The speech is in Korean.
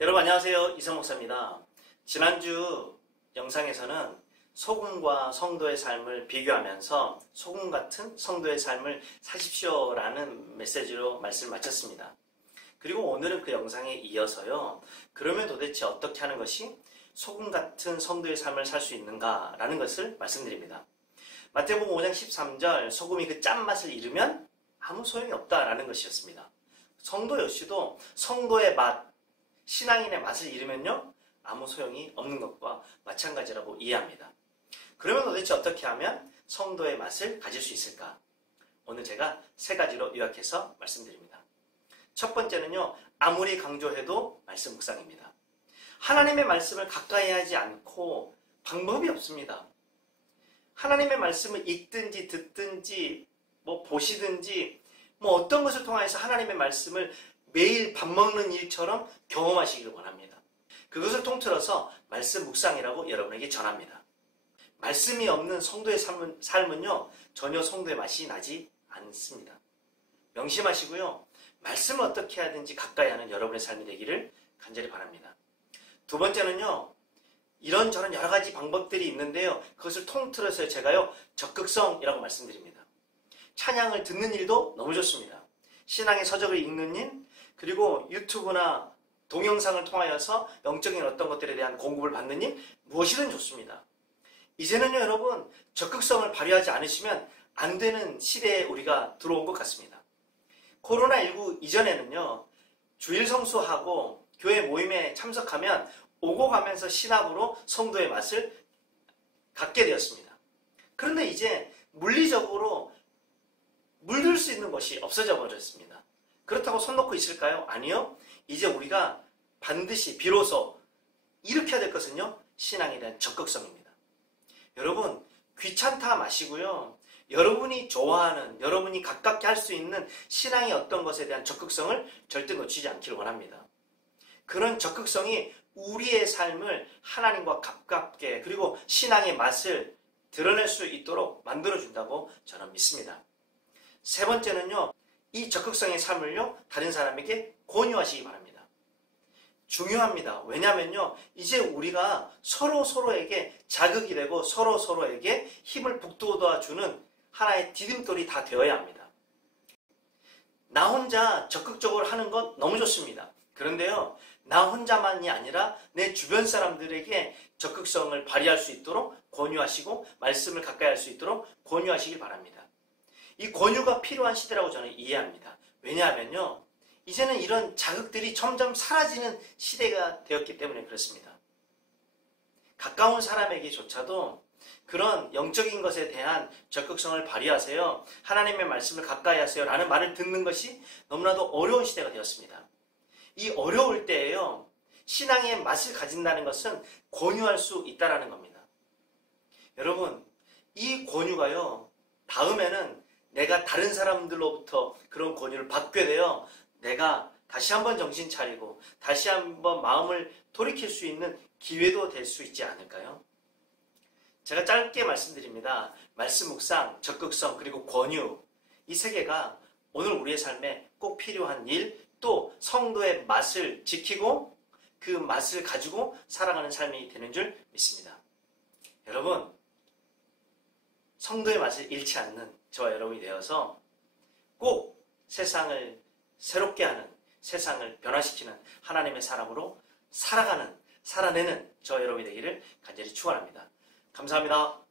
여러분 안녕하세요. 이성 목사입니다. 지난주 영상에서는 소금과 성도의 삶을 비교하면서 소금 같은 성도의 삶을 사십시오 라는 메시지로 말씀을 마쳤습니다. 그리고 오늘은 그 영상에 이어서요. 그러면 도대체 어떻게 하는 것이 소금 같은 성도의 삶을 살 수 있는가 라는 것을 말씀드립니다. 마태복음 5장 13절 소금이 그 짠맛을 잃으면 아무 소용이 없다라는 것이었습니다. 성도 역시도 성도의 맛, 신앙인의 맛을 잃으면요 아무 소용이 없는 것과 마찬가지라고 이해합니다. 그러면 도대체 어떻게 하면 성도의 맛을 가질 수 있을까? 오늘 제가 세 가지로 요약해서 말씀드립니다. 첫 번째는요, 아무리 강조해도 말씀 묵상입니다. 하나님의 말씀을 가까이 하지 않고 방법이 없습니다. 하나님의 말씀을 읽든지 듣든지 보시든지 어떤 것을 통해서 하나님의 말씀을 매일 밥 먹는 일처럼 경험하시기를 원합니다. 그것을 통틀어서 말씀 묵상이라고 여러분에게 전합니다. 말씀이 없는 성도의 삶은요 전혀 성도의 맛이 나지 않습니다. 명심하시고요. 말씀을 어떻게 하든지 가까이 하는 여러분의 삶이 되기를 간절히 바랍니다. 두 번째는요. 이런저런 여러 가지 방법들이 있는데요. 그것을 통틀어서 제가요 적극성이라고 말씀드립니다. 찬양을 듣는 일도 너무 좋습니다. 신앙의 서적을 읽는 일, 그리고 유튜브나 동영상을 통하여서 영적인 어떤 것들에 대한 공급을 받는 일, 무엇이든 좋습니다. 이제는요 여러분 적극성을 발휘하지 않으시면 안 되는 시대에 우리가 들어온 것 같습니다. 코로나19 이전에는요 주일 성수하고 교회 모임에 참석하면 오고 가면서 신학으로 성도의 맛을 갖게 되었습니다. 그런데 이제 물리적으로 물들 수 있는 것이 없어져 버렸습니다. 그렇다고 손 놓고 있을까요? 아니요. 이제 우리가 반드시 비로소 일으켜야 될 것은요. 신앙에 대한 적극성입니다. 여러분 귀찮다 마시고요. 여러분이 좋아하는, 여러분이 가깝게 할 수 있는 신앙의 어떤 것에 대한 적극성을 절대 놓치지 않기를 원합니다. 그런 적극성이 우리의 삶을 하나님과 가깝게 그리고 신앙의 맛을 드러낼 수 있도록 만들어준다고 저는 믿습니다. 세 번째는요. 이 적극성의 삶을요. 다른 사람에게 권유하시기 바랍니다. 중요합니다. 왜냐하면요. 이제 우리가 서로에게 자극이 되고 서로에게 힘을 북돋아주는 하나의 디딤돌이 다 되어야 합니다. 나 혼자 적극적으로 하는 건 너무 좋습니다. 그런데요. 나 혼자만이 아니라 내 주변 사람들에게 적극성을 발휘할 수 있도록 권유하시고 말씀을 가까이 할 수 있도록 권유하시길 바랍니다. 이 권유가 필요한 시대라고 저는 이해합니다. 왜냐하면요. 이제는 이런 자극들이 점점 사라지는 시대가 되었기 때문에 그렇습니다. 가까운 사람에게조차도 그런 영적인 것에 대한 적극성을 발휘하세요. 하나님의 말씀을 가까이 하세요. 라는 말을 듣는 것이 너무나도 어려운 시대가 되었습니다. 이 어려울 때에요. 신앙의 맛을 가진다는 것은 권유할 수 있다는 겁니다. 여러분, 이 권유가요. 다음에는 내가 다른 사람들로부터 그런 권유를 받게 되어 내가 다시 한번 정신 차리고 다시 한번 마음을 돌이킬 수 있는 기회도 될 수 있지 않을까요? 제가 짧게 말씀드립니다. 말씀 묵상, 적극성, 그리고 권유 이 세 개가 오늘 우리의 삶에 꼭 필요한 일, 또 성도의 맛을 지키고 그 맛을 가지고 살아가는 삶이 되는 줄 믿습니다. 여러분, 성도의 맛을 잃지 않는 저와 여러분이 되어서 꼭 세상을 새롭게 하는, 세상을 변화시키는 하나님의 사람으로 살아내는 저와 여러분이 되기를 간절히 축원합니다. 감사합니다.